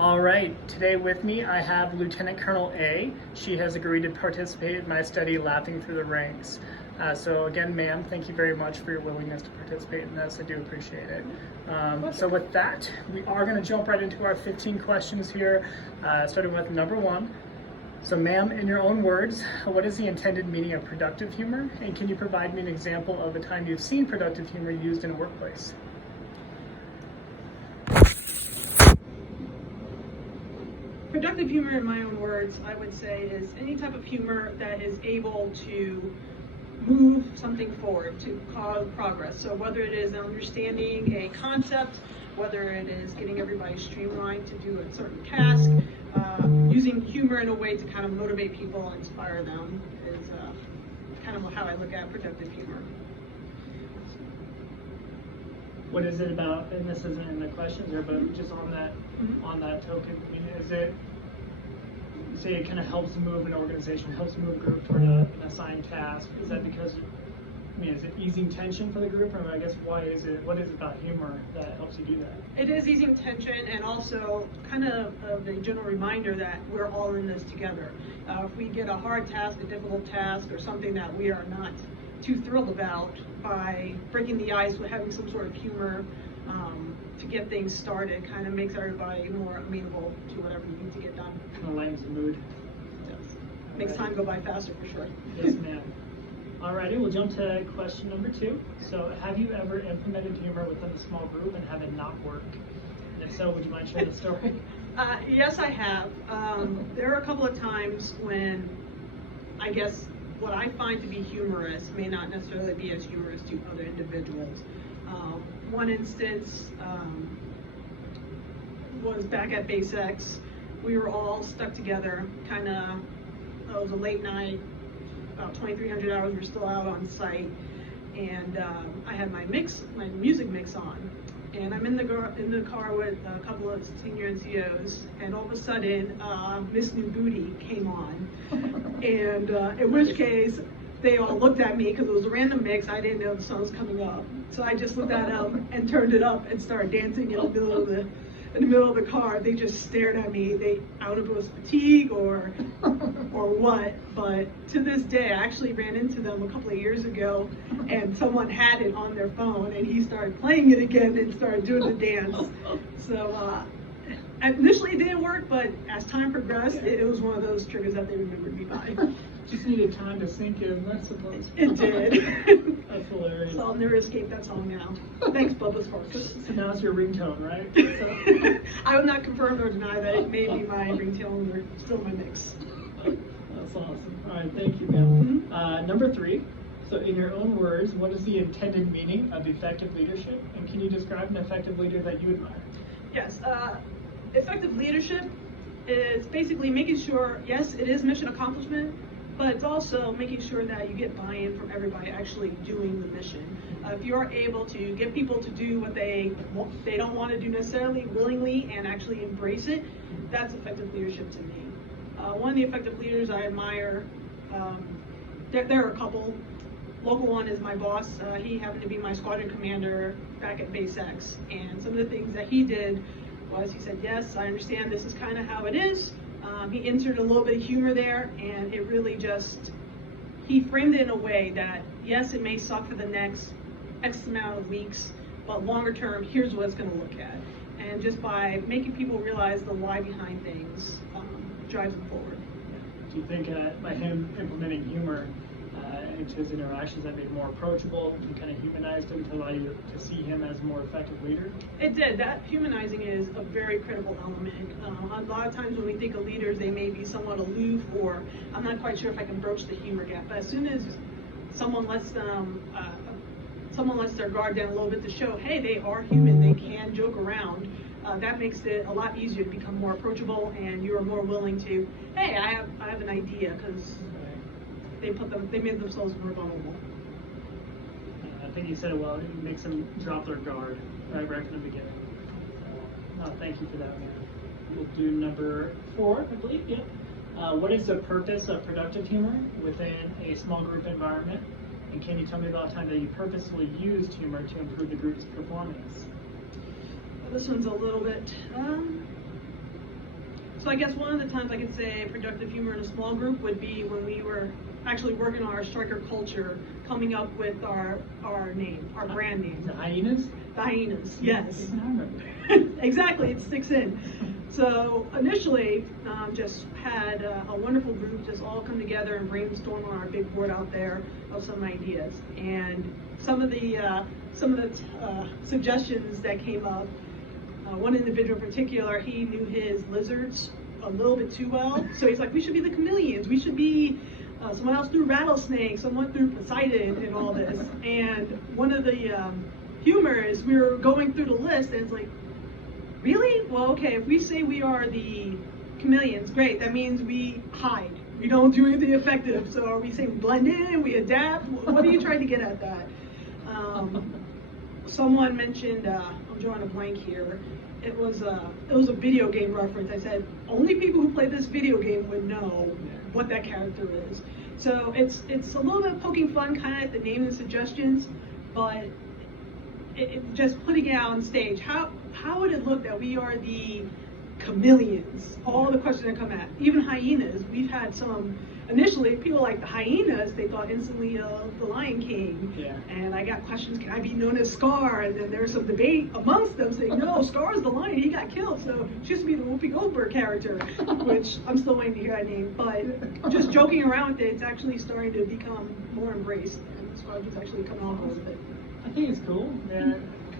All right, today with me I have Lieutenant Colonel A. She has agreed to participate in my study, Laughing Through the Ranks. So again, ma'am, thank you very much for your willingness to participate in this. I do appreciate it. So with that, we are going to jump right into our 15 questions here, starting with number 1. So ma'am, in your own words, what is the intended meaning of productive humor? And can you provide me an example of a time you've seen productive humor used in a workplace? Productive humor, in my own words, I would say, is any type of humor that is able to move something forward, to cause progress. So whether it is understanding a concept, whether it is getting everybody streamlined to do a certain task, using humor in a way to kind of motivate people and inspire them is kind of how I look at productive humor. What is it about, and this isn't in the questions here, but just on that token, I mean, is it, you say it kind of helps move an organization, helps move a group toward an assigned task? Is that because, I mean, is it easing tension for the group, or I guess what is it about humor that helps you do that? It is easing tension, and also kind of a general reminder that we're all in this together. If we get a hard task, a difficult task, or something that we are not too thrilled about, by breaking the ice with having some sort of humor to get things started, kind of makes everybody more amenable to whatever you need to get done. Kind of lightens the mood. It does. Makes time go by faster for sure. Yes, ma'am. Alrighty, we'll jump to question number 2. So, have you ever implemented humor within a small group and have it not work? And if so, would you mind sharing the story? Yes, I have. There are a couple of times when I guess what I find to be humorous may not necessarily be as humorous to other individuals. One instance was back at Base X. We were all stuck together, kind of, it was a late night, about 2,300 hours, we were still out on site, and I had my music mix on. And I'm in the car with a couple of senior NCOs, and all of a sudden, Miss New Booty came on. And in which case, they all looked at me because it was a random mix. I didn't know the song was coming up. So I just looked at them and turned it up and started dancing in the middle of the car. They just stared at me. I don't know if it was fatigue or what, but to this day, I actually ran into them a couple of years ago, and someone had it on their phone, and he started playing it again and started doing the dance. So initially it didn't work, but as time progressed, it was one of those triggers that they remembered me by. Just needed time to sink in, I suppose. It did. That's hilarious. So I'll never escape that song now. Thanks, Bubba's Horse. So now it's your ringtone, right? So. I will not confirm nor deny that it may be my ringtone or still my mix. That's awesome. All right, thank you, ma'am. Number 3. So in your own words, what is the intended meaning of effective leadership? And can you describe an effective leader that you admire? Yes. Effective leadership is basically making sure, yes, it is mission accomplishment, but it's also making sure that you get buy-in from everybody actually doing the mission. If you are able to get people to do what they don't want to do necessarily willingly and actually embrace it, that's effective leadership to me. One of the effective leaders I admire, there are a couple. Local one is my boss. He happened to be my squadron commander back at Base X, and some of the things that he did was he said, yes, I understand this is kind of how it is. He inserted a little bit of humor there, and it really he framed it in a way that, yes, it may suck for the next X amount of weeks, but longer term, here's what it's going to look at. And just by making people realize the why behind things, drives them forward. Do you think by him implementing humor into his interactions, that made him more approachable and kind of humanized him to allow you to see him as a more effective leader? It did. That humanizing is a very critical element. A lot of times when we think of leaders, they may be somewhat aloof, or I'm not quite sure if I can broach the humor gap. But as soon as someone lets their guard down a little bit to show, hey, they are human, they can joke around, that makes it a lot easier to become more approachable, and you are more willing to, hey, I have an idea, because they made themselves more vulnerable. I think you said it well. It makes them drop their guard right from the beginning. Thank you for that, man. We'll do number 4, I believe. Yep. What is the purpose of productive humor within a small group environment? And can you tell me about a time that you purposefully used humor to improve the group's performance? This one's a little bit So I guess one of the times I could say productive humor in a small group would be when we were actually working on our striker culture, coming up with our name, our brand name. The hyenas? The hyenas, yes. I remember. Exactly, it sticks in. So initially, just had a wonderful group just all come together and brainstorm on our big board out there of some ideas. And some of the suggestions that came up, one individual in particular, he knew his lizards a little bit too well. So he's like, we should be the chameleons. We should be, someone else threw rattlesnakes, someone threw Poseidon and all this. And one of the humor is we were going through the list and it's like, really? Well, okay, if we say we are the chameleons, great. That means we hide. We don't do anything effective. So are we saying blend in, we adapt? What are you trying to get at that? Someone mentioned, I'm drawing a blank here. It was a video game reference. I said, only people who play this video game would know what that character is. So it's a little bit poking fun kind of at the name and suggestions, but it just putting it out on stage. How would it look that we are the chameleons? All the questions that come at, even hyenas. We've had some, initially people like the hyenas, they thought instantly of the Lion King. Yeah. And I got questions, can I be known as Scar? And then there's some debate amongst them saying, no, Scar's the lion, he got killed, so she used to be the Whoopi Goldberg character, which I'm still waiting to hear that name. But just joking around with it, it's actually starting to become more embraced, and Scar is actually coming on with it. I think it's cool.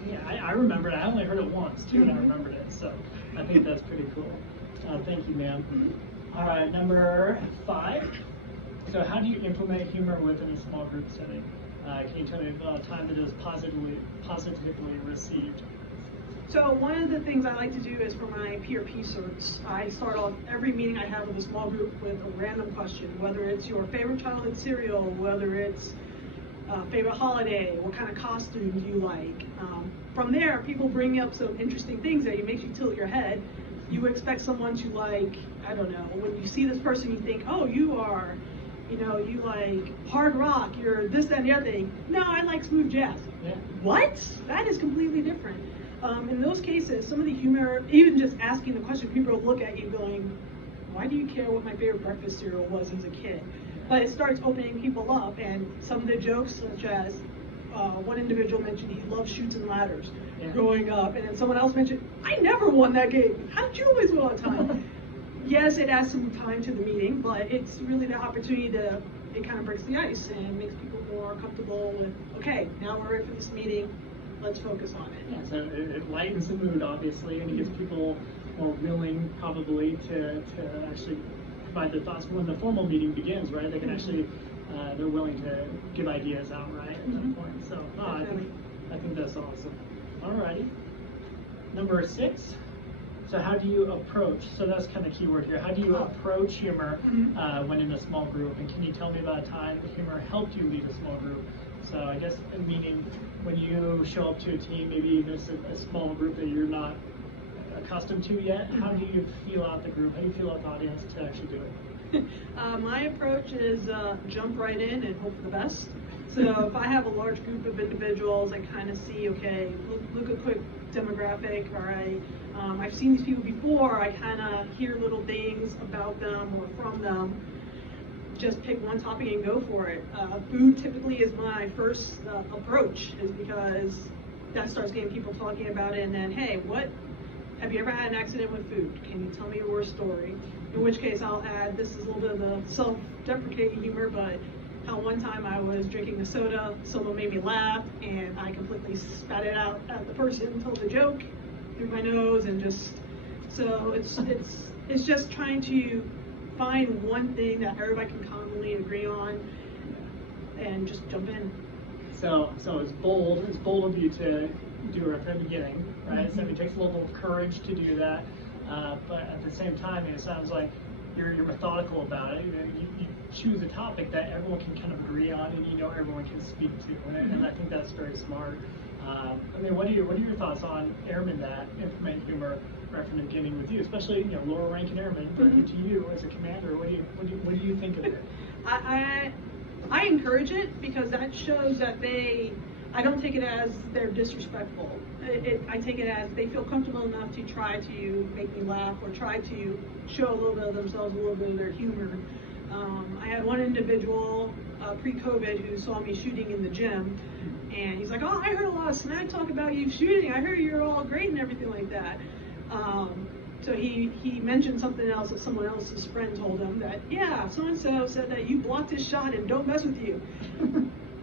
Yeah, I remember it. I only heard it once too, and I remembered it. So I think that's pretty cool. Thank you, ma'am. All right, number 5. So how do you implement humor within a small group setting? Can you tell me about a time that it was positively received? So one of the things I like to do is for my PRP certs, I start off every meeting I have with a small group with a random question, whether it's your favorite childhood cereal, whether it's favorite holiday, what kind of costumes you like. From there, people bring up some interesting things that makes you tilt your head. You expect someone to like, I don't know, when you see this person, you think, oh, you are, you like hard rock, you're this, that, and the other thing. No, I like smooth jazz. Yeah. What? That is completely different. In those cases, some of the humor, even just asking the question, people will look at you going, why do you care what my favorite breakfast cereal was as a kid? But it starts opening people up, and some of the jokes, such as one individual mentioned he loved Chutes and Ladders growing up, and then someone else mentioned, I never won that game. How did you always win all the time? Yes, it adds some time to the meeting, but it's really the opportunity it kind of breaks the ice and makes people more comfortable with, okay, now we're ready for this meeting, let's focus on it. Yeah, so it lightens the mood, obviously, and it gets people more willing, probably, to actually provide their thoughts when the formal meeting begins, right? They can actually, they're willing to give ideas outright at that point. So, I think that's awesome. Alrighty. Number 6. So how do you approach, so that's kind of the key word here, how do you approach humor when in a small group? And can you tell me about a time that humor helped you lead a small group? So I guess, meaning when you show up to a team, maybe even a small group that you're not accustomed to yet, how do you feel out the group? How do you feel out the audience to actually do it? My approach is jump right in and hope for the best. So if I have a large group of individuals, I kind of see, okay, look a quick demographic, all right, I've seen these people before, I kind of hear little things about them or from them. Just pick one topic and go for it. Food typically is my first approach, is because that starts getting people talking about it, and then, hey, have you ever had an accident with food? Can you tell me your story? In which case I'll add, this is a little bit of the self-deprecating humor, but how one time I was drinking a soda, someone made me laugh, and I completely spat it out at the person, told the joke through my nose, and so it's just trying to find one thing that everybody can commonly agree on, and just jump in. So it's bold of you to do it from the beginning, right? So it takes a little courage to do that, but at the same time, it sounds like you're methodical about it. You choose a topic that everyone can kind of agree on, and everyone can speak to, and I think that's very smart. What are your thoughts on airmen that implement humor right from the beginning with you, especially lower ranking airmen, directed to you as a commander? What do you think of it? I encourage it because that shows that they I don't take it as they're disrespectful. I take it as they feel comfortable enough to try to make me laugh or try to show a little bit of themselves, a little bit of their humor. I had one individual pre-COVID who saw me shooting in the gym, and he's like, "Oh, I heard a lot of smack talk about you shooting. I heard you're all great and everything like that." So he mentioned something else that someone else's friend told him that, yeah, so-and-so said that you blocked his shot and don't mess with you.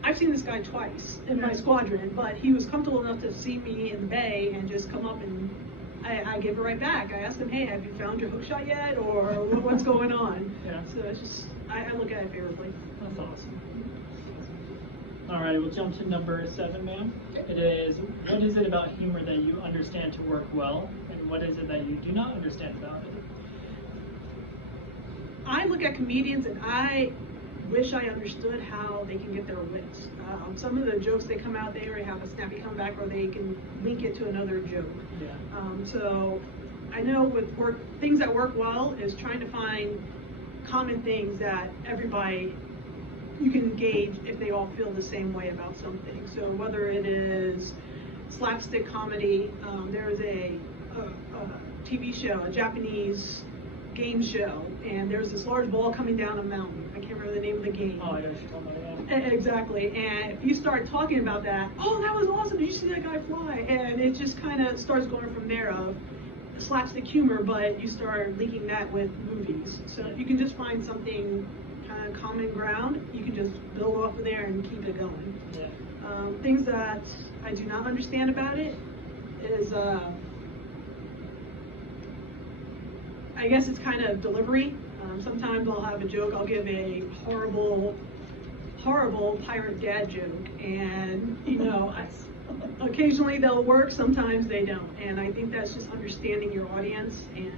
I've seen this guy twice in my squadron, but he was comfortable enough to see me in the bay and just come up, and I gave it right back. I asked him, "Hey, have you found your hook shot yet, or what's going on?" Yeah. So it's just, I look at it favorably. That's awesome. All right, we'll jump to number 7, ma'am. It is, what is it about humor that you understand to work well, and what is it that you do not understand about it? I look at comedians and I wish I understood how they can get their wits. Some of the jokes they come out, they already have a snappy comeback, or they can link it to another joke. Yeah. So I know with things that work well is trying to find common things that everybody, you can gauge if they all feel the same way about something. So whether it is slapstick comedy, there's a TV show, a Japanese game show, and there's this large ball coming down a mountain. I can't remember the name of the game. Oh, I know what you're talking about, yeah. Exactly, and if you start talking about that, "Oh, that was awesome, did you see that guy fly?" And it just kind of starts going from there of slapstick humor, but you start linking that with movies. So if you can just find something kind of common ground, you can just build off of there and keep it going. Yeah. Things that I do not understand about it is, I guess it's kind of delivery. Sometimes I'll have a joke, I'll give a horrible pirate dad joke, and occasionally they'll work, sometimes they don't. And I think that's just understanding your audience, and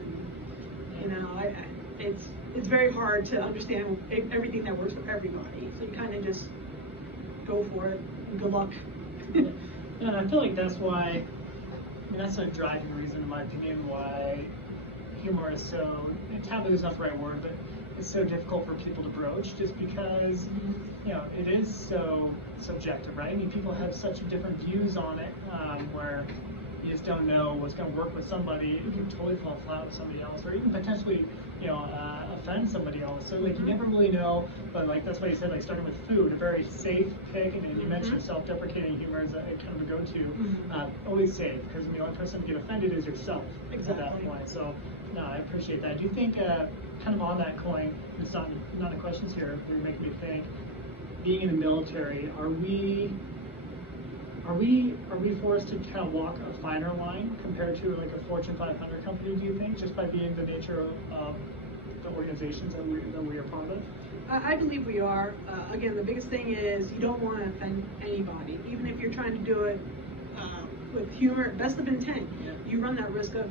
it's very hard to understand everything that works for everybody. So you kind of just go for it, and good luck. Yeah, and I feel like that's why, that's a driving reason, in my opinion, why humor is so, taboo is not the right word, but it's so difficult for people to broach, just because, it is so subjective, right? I mean, people have such different views on it, where you just don't know what's going to work with somebody. It can totally fall flat with somebody else, or even potentially, offend somebody else. So, you never really know, but, that's why you said, starting with food, a very safe pick, and you mentioned self-deprecating humor as a kind of a go-to. Always safe, because the only person to get offended is yourself at that point. So, no, I appreciate that. Do you think, kind of on that coin, it's not the questions here, you're making me think, being in the military, are we forced to kind of walk a finer line compared to a Fortune 500 company, do you think, just by being the nature of the organizations that we are part of? I believe we are. Again, the biggest thing is you don't want to offend anybody. Even if you're trying to do it with humor, best of intent, you run that risk of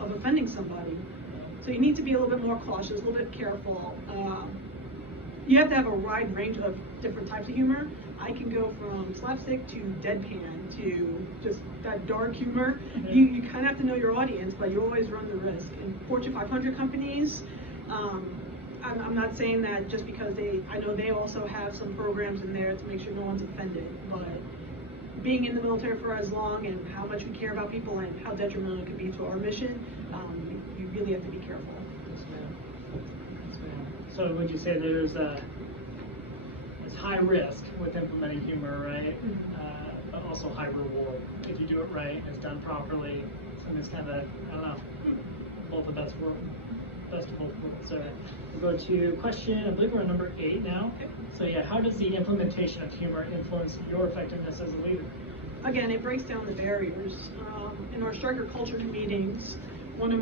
offending somebody. So you need to be a little bit more cautious, a little bit careful. You have to have a wide range of different types of humor. I can go from slapstick to deadpan to just that dark humor. You kind of have to know your audience, but you always run the risk. In Fortune 500 companies, I'm not saying that just because I know they also have some programs in there to make sure no one's offended, but being in the military for as long and how much we care about people and how detrimental it could be to our mission, you really have to be careful. Yes, ma'am. Yes, ma'am. So would you say there's high risk with implementing humor, right? But also high reward if you do it right and it's done properly. And it's kind of, I don't know, both the best of both worlds. So we'll go to question, I believe we're on number 8 now. So how does the implementation of humor influence your effectiveness as a leader? Again, it breaks down the barriers. In our striker culture meetings, one of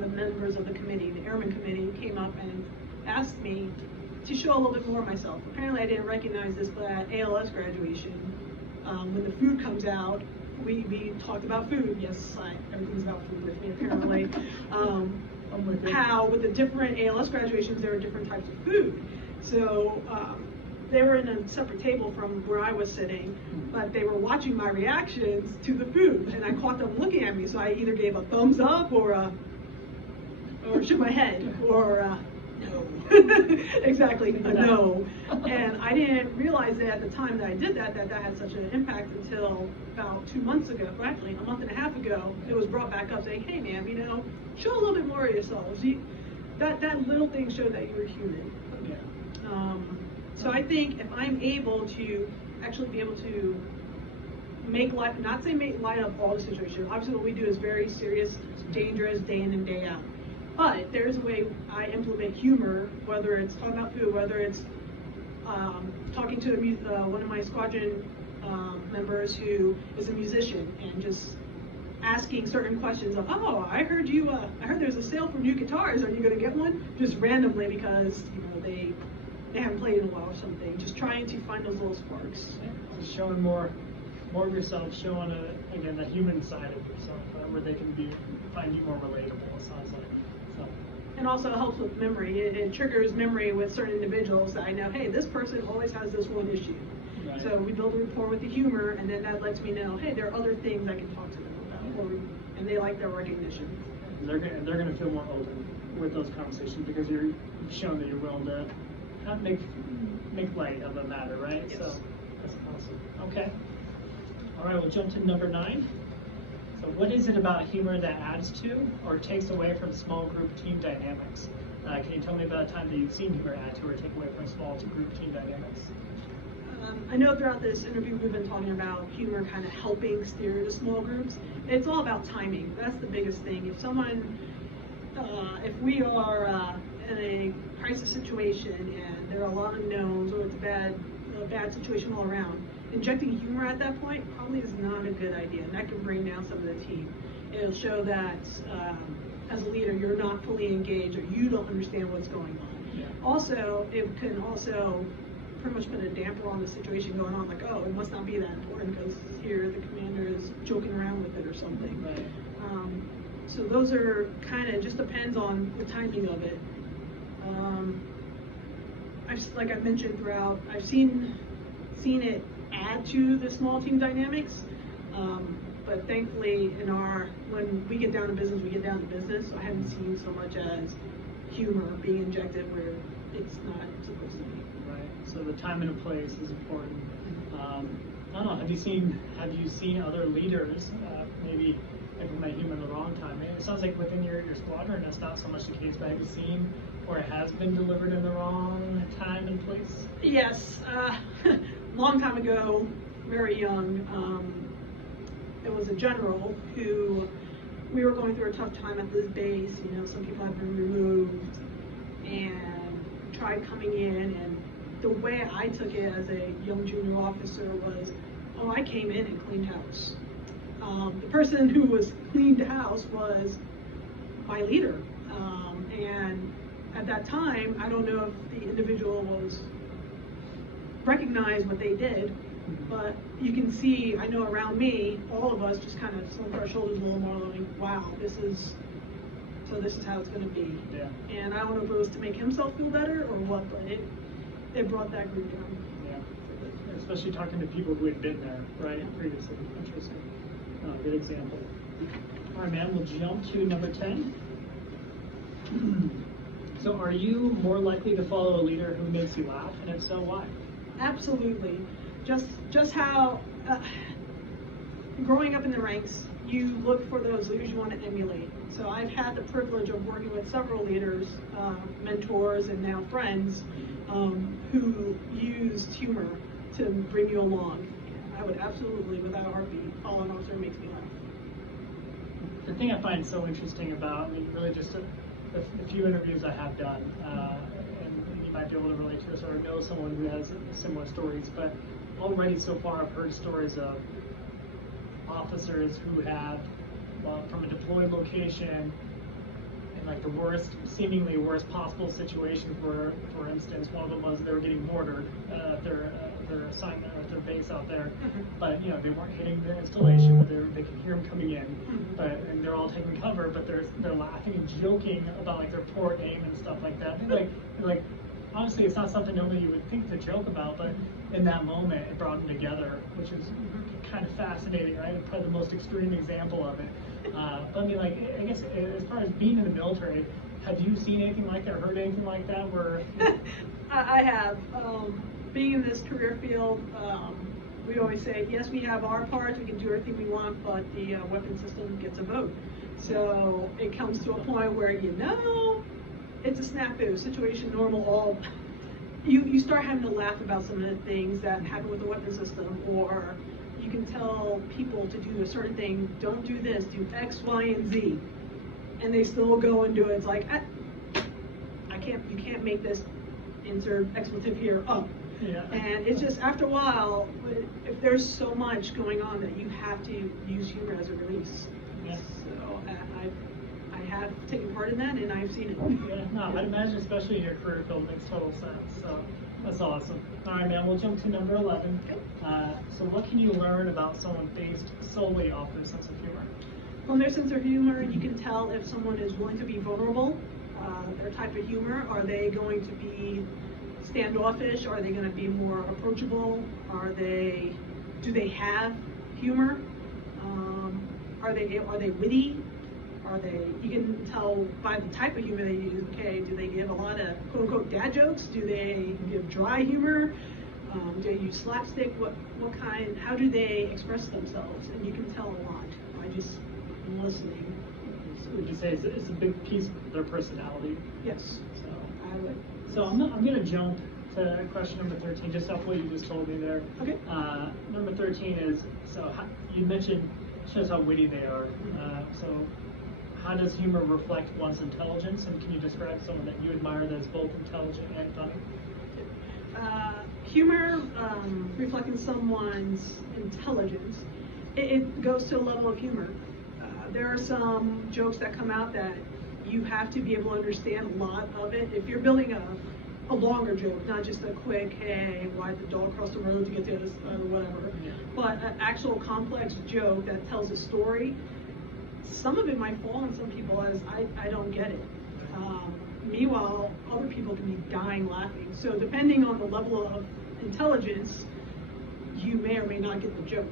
the members of the committee, the airman committee, came up and asked me to show a little bit more of myself. Apparently I didn't recognize this, but at ALS graduation, when the food comes out, we talked about food. Yes, everything's about food with me apparently. How with the different ALS graduations, there are different types of food. So they were in a separate table from where I was sitting, but they were watching my reactions to the food, and I caught them looking at me. So I either gave a thumbs up or shook my head, or no. Exactly, a no. And I didn't realize that at the time that I did that had such an impact until about 2 months ago, or actually a month and a half ago. It was brought back up saying, hey ma'am, show a little bit more of yourselves. That little thing showed that you're human. Yeah. So I think if I'm able to actually be able to make light, not say make light of all the situations. Obviously what we do is very serious, dangerous, day in and day out. But there's a way I implement humor, whether it's talking about food, whether it's talking to one of my squadron members who is a musician and just asking certain questions of, oh, I heard there's a sale for new guitars. Are you going to get one? Just randomly because they haven't played in a while or something. Just trying to find those little sparks. Just showing more of yourself, showing again the human side of yourself, where they can find you more relatable. It sounds like. So. And also helps with memory. It triggers memory with certain individuals that I know, hey, this person always has this one issue. Right. So we build a rapport with the humor, and then that lets me know, hey, there are other things I can talk to them about, and they like their recognition. And they're going to feel more open with those conversations because you've shown that you're willing to kind of make light of a matter, right? Yes. So that's awesome. Okay. All right, we'll jump to number 9. So what is it about humor that adds to or takes away from small group team dynamics? Can you tell me about a time that you've seen humor add to or take away from small group team dynamics? I know throughout this interview we've been talking about humor kind of helping steer the small groups. It's all about timing. That's the biggest thing. If we are in a crisis situation and there are a lot of knowns or it's a bad situation all around, injecting humor at that point probably is not a good idea, and that can bring down some of the team. It'll show that as a leader you're not fully engaged or you don't understand what's going on. Yeah. Also, it can also pretty much put a damper on the situation going on, like, oh, it must not be that important because here the commander is joking around with it or something. Right. So those are kind of, just depends on the timing of it. Like I've mentioned throughout, I've seen it add to the small team dynamics, but thankfully when we get down to business, we get down to business. So I haven't seen so much as humor being injected where it's not supposed to be. Right. So the time and the place is important. I don't know. Have you seen other leaders maybe implement humor in the wrong time? It sounds like within your squadron, that's not so much the case. But have you seen where it has been delivered in the wrong time and place? Yes. Long time ago, very young, it was a general who we were going through a tough time at this base. Some people had been removed and tried coming in, and the way I took it as a young junior officer was, oh, I came in and cleaned house. The person who was cleaned house was my leader, and at that time, I don't know if the individual recognized what they did, but you can see, I know around me, all of us just kind of slumped our shoulders a little more, like, wow, this is how it's going to be. Yeah. And I don't know if it was to make himself feel better or what, but it brought that group down. Yeah, especially talking to people who had been there, right, previously. Interesting. Good example. All right, man, we'll jump to number 10. So are you more likely to follow a leader who makes you laugh, and if so, why? Absolutely. Just how growing up in the ranks, you look for those leaders you want to emulate. So I've had the privilege of working with several leaders, mentors, and now friends who used humor to bring you along. I would absolutely, without a heartbeat, follow an officer who makes me laugh. The thing I find so interesting about, really just the few interviews I have done, and you might be able to relate to this or know someone who has similar stories, but already so far I've heard stories of officers who have, from a deployed location, in like the seemingly worst possible situation. For instance, one of them was they were getting mortared at their assignment or their base out there, but they weren't hitting the installation, but they could hear them coming in, and they're all taking cover, but they're laughing and joking about like their poor aim and stuff like that. Like honestly, it's not something normally you would think to joke about, but in that moment it brought them together, which is kind of fascinating, right? Probably the most extreme example of it. But mean, like, I guess as far as being in the military, have you seen anything like that or heard anything like that where? I have. Being in this career field, we always say, yes, we have our parts, we can do everything we want, but the weapon system gets a vote. So it comes to a point where, it's a snafu, situation normal, all. You start having to laugh about some of the things that happen with the weapon system, or you can tell people to do a certain thing, don't do this, do X, Y, and Z, and they still go and do it. It's like, you can't make this insert expletive here up. Yeah. And it's just, after a while, if there's so much going on that you have to use humor as a release. Yeah. So I have taken part in that, and I've seen it. Yeah, no, I'd imagine especially in your career field makes total sense. So that's awesome. All right, man, we'll jump to number 11. Okay. So what can you learn about someone based solely off their sense of humor? From their sense of humor, you can tell if someone is willing to be vulnerable, their type of humor. Are they going to be standoffish? Are they going to be more approachable? Do they have humor? Are they witty? You can tell by the type of humor they use. Okay, do they give a lot of quote unquote dad jokes? Do they give dry humor? Do they use slapstick? What kind? How do they express themselves? And you can tell a lot by just listening. So would you say it's a big piece of their personality? Yes. So I would. So I'm going to jump to question number 13, just off what you just told me there. Okay. Number 13 is, you mentioned shows how witty they are. So how does humor reflect one's intelligence, and can you describe someone that you admire that's both intelligent and funny? Humor reflecting someone's intelligence, it goes to a level of humor. There are some jokes that come out that you have to be able to understand a lot of it. If you're building a longer joke, not just a quick, hey, why did the dog cross the road to get to the other side, or whatever, but an actual complex joke that tells a story, some of it might fall on some people as, I don't get it. Meanwhile, other people can be dying laughing. So depending on the level of intelligence, you may or may not get the joke.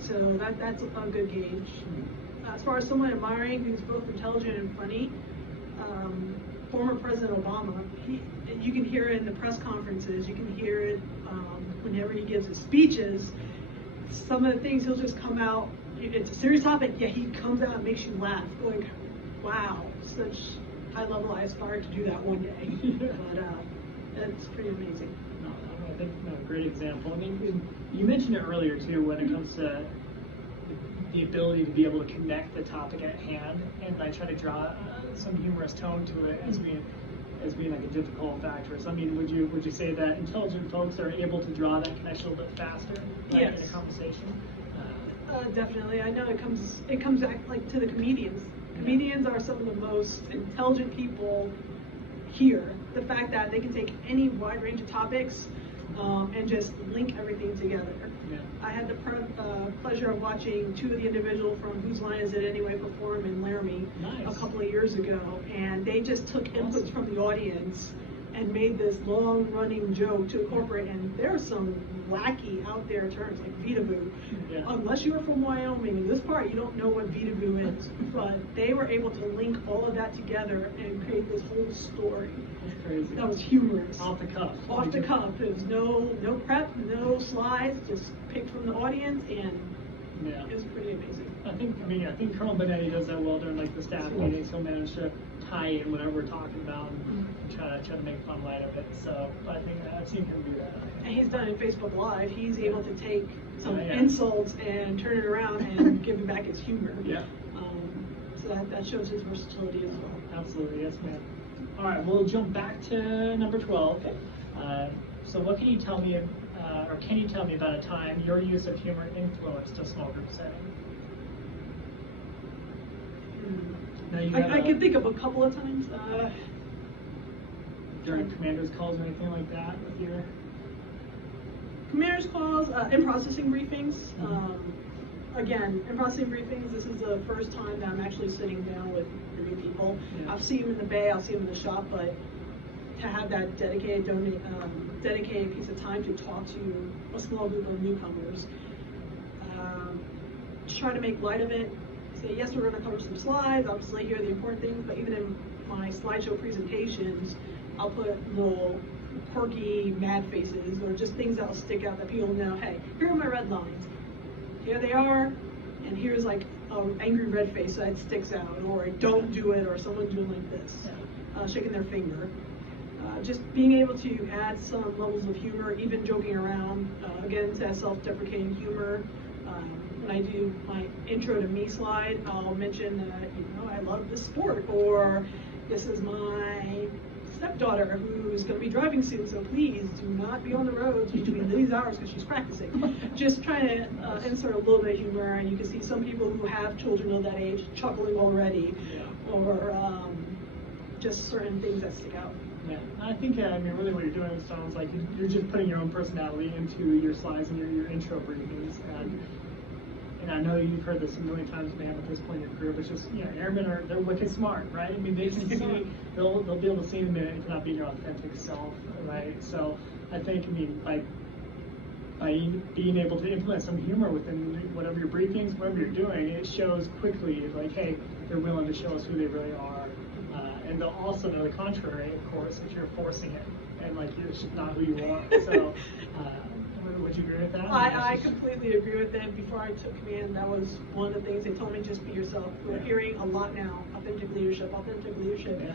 So that's a good gauge. As far as someone admiring who's both intelligent and funny, former President Obama, you can hear it in the press conferences, you can hear it whenever he gives his speeches. Some of the things he'll just come out, it's a serious topic, yet he comes out and makes you laugh, going, wow, such high level, I aspire to do that one day. But that's pretty amazing. No, I think great example. I mean, you mentioned it earlier too, when it comes to the ability to be able to connect the topic at hand, and I try to draw some humorous tone to it as being like a difficult factor. So I mean, would you say that intelligent folks are able to draw that connection a little bit faster, like, yes, in a conversation? Definitely. I know it comes back like to the comedians. Comedians are some of the most intelligent people here. The fact that they can take any wide range of topics and just link everything together. Yeah. I had the pleasure of watching two of the individuals from Whose Line Is It Anyway perform in Laramie a couple of years ago, and they just took inputs from the audience and made this long-running joke to incorporate, and there are some wacky out there terms like Vitaboo. Yeah. Unless you're from Wyoming, in this part you don't know what Vitaboo is, but they were able to link all of that together and create this whole story. That's crazy. That was humorous. Off the cuff. Off the cuff. There was no prep, no slides, just picked from the audience, and Yeah. it was pretty amazing. I think Colonel Benetti does that well during like the staff meetings. He'll manage to tie in whatever we're talking about and try to make fun light of it. So I think I've seen him do that. And he's done it Facebook Live. He's able to take some Yeah. insults and turn it around and give him back his humor. Yeah. So that shows his versatility as well. Absolutely, yes, ma'am. All right, we'll jump back to number 12. Okay. So what can you tell me, or can you tell me about a time your use of humor influenced a small group setting? Now you I can think of a couple of times. During commanders calls or anything like that with your... Commanders calls, in processing briefings. Again, in processing briefings, this is the first time that I'm actually sitting down with the new people. Yeah. I'll see them in the bay, I'll see them in the shop, but to have that dedicated piece of time to talk to a small group of newcomers, to try to make light of it, say, yes, we're going to cover some slides, obviously here are the important things, but even in my slideshow presentations, I'll put little quirky mad faces or just things that'll stick out that people know, hey, here are my red lines. Here they are, and here's like an angry red face that sticks out, or a don't do it, or someone doing like this, shaking their finger. Just being able to add some levels of humor, even joking around, again, to that self-deprecating humor. When I do my intro to me slide, I'll mention that, I love this sport, or this is my stepdaughter who's going to be driving soon, so please do not be on the roads between these hours because she's practicing. Just trying to insert a little bit of humor, and you can see some people who have children of that age chuckling already, or just certain things that stick out. Yeah, I think, really what you're doing sounds like you're just putting your own personality into your slides and your intro briefings. And I know you've heard this a million times, man, at this point in your career, but just, airmen they're wicked smart, right? I mean, they can see, they'll be able to see in a minute if you're not being your authentic self, right? So I think, by being able to implement some humor within whatever your briefings, whatever you're doing, it shows quickly, like, hey, they're willing to show us who they really are. And they'll also know the contrary, of course, if you're forcing it, and it's just not who you are. So, would you agree with that? I completely agree with that. Before I took command, that was one of the things they told me, just be yourself. We're hearing a lot now, authentic leadership, authentic leadership. Yeah.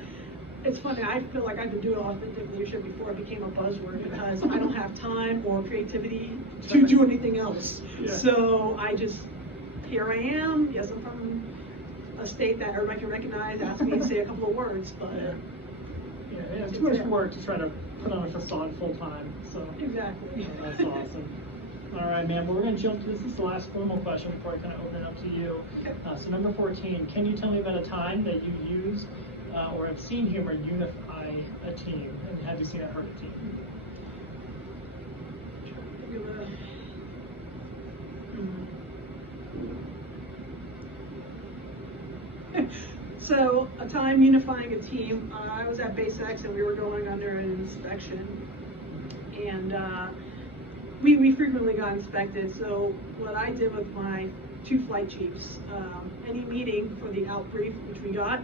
It's funny, I feel like I've been doing authentic leadership before it became a buzzword because I don't have time or creativity to do anything else. Yeah. So here I am. Yes, I'm from a state that everybody can recognize, ask me to say a couple of words, but it's too much work to try to put on a facade full time. So exactly. That's awesome. All right, ma'am. Well, we're going to jump to this. Is the last formal question before I kind of open it up to you. So number 14, can you tell me about a time that you used or have seen humor unify a team, and have you seen it hurt a team? So, a time unifying a team, I was at Base X and we were going under an inspection, and we frequently got inspected. So what I did with my 2 flight chiefs, any meeting for the out brief, which we got,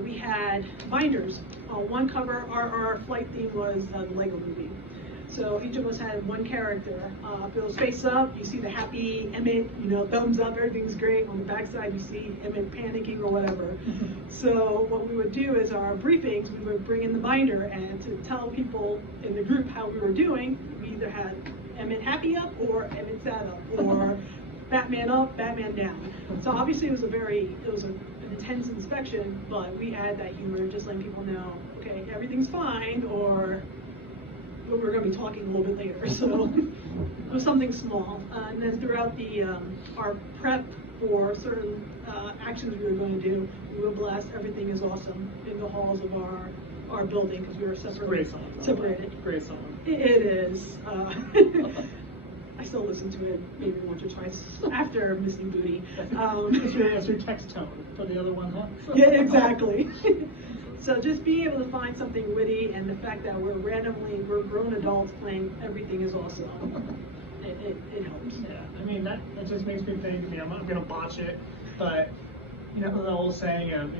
we had binders. On one cover, our flight theme was the Lego movie. So each of us had one character. If it was face up, you see the happy Emmett, thumbs up, everything's great. On the backside, you see Emmett panicking or whatever. So what we would do is our briefings, we would bring in the binder, and to tell people in the group how we were doing, we either had Emmett happy up or Emmett sad up, or Batman up, Batman down. So obviously it was an intense inspection, but we had that humor, just letting people know, okay, everything's fine, or we're going to be talking a little bit later. So it was something small. And then throughout our prep for certain actions we were going to do, we would blast "Everything is Awesome" in the halls of our building because we were separated. Great song. It is. I still listen to it maybe once or twice after missing booty. It's your text tone for the other one, huh? Yeah, exactly. So just being able to find something witty, and the fact that we're grown adults playing "Everything is Awesome," it helps. Yeah, that just makes me think. I'm not gonna botch it, but the old saying of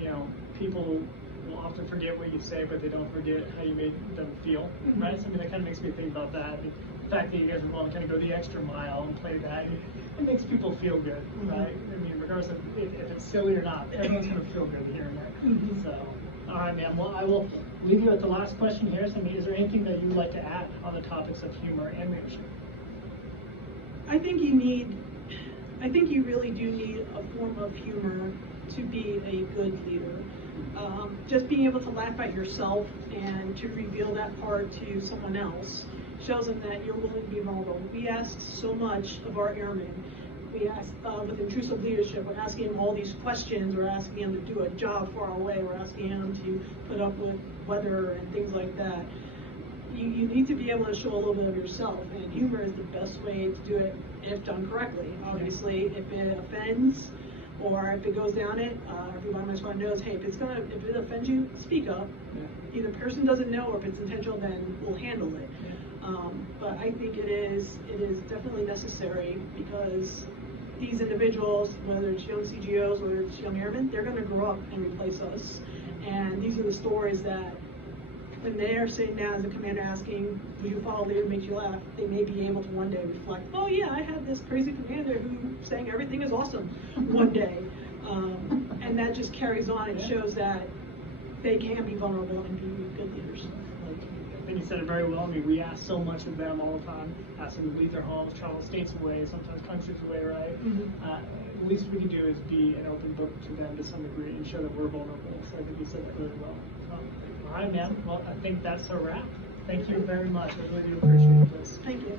people will often forget what you say, but they don't forget how you made them feel, right? So that kind of makes me think about that. The fact that you guys are willing to kind of go the extra mile and play that, it makes people feel good, right? Regardless of if it's silly or not, everyone's gonna feel good hearing it. So. All right, ma'am. Well, I will leave you with the last question here. So, is there anything that you would like to add on the topics of humor and leadership? I think you really do need a form of humor to be a good leader. Just being able to laugh at yourself and to reveal that part to someone else shows them that you're willing to be vulnerable. We ask so much of our airmen. We ask with intrusive leadership, we're asking them all these questions, we're asking them to do a job far away, we're asking them to put up with weather and things like that. You need to be able to show a little bit of yourself, and humor is the best way to do it if done correctly. Obviously, if it offends or if it goes down it, everyone on my squad knows, hey, if it offends you, speak up. Yeah. Either the person doesn't know, or if it's intentional, then we'll handle it. Yeah. But I think it is definitely necessary, because these individuals, whether it's young CGOs, whether it's young airmen, they're going to grow up and replace us. And these are the stories that when they're sitting down as a commander asking, would you follow leader makes you laugh, they may be able to one day reflect, oh yeah, I had this crazy commander who saying everything is awesome one day. And that just carries on and shows that they can be vulnerable and be good leaders. I think you said it very well. I mean, we ask so much of them all the time, ask them to leave their homes, travel states away, sometimes countries away, right? The least we can do is be an open book to them to some degree and show that we're vulnerable. So I think you said that really well. All right, ma'am. Well, I think that's a wrap. Thank you very much. I really do appreciate this. Thank you.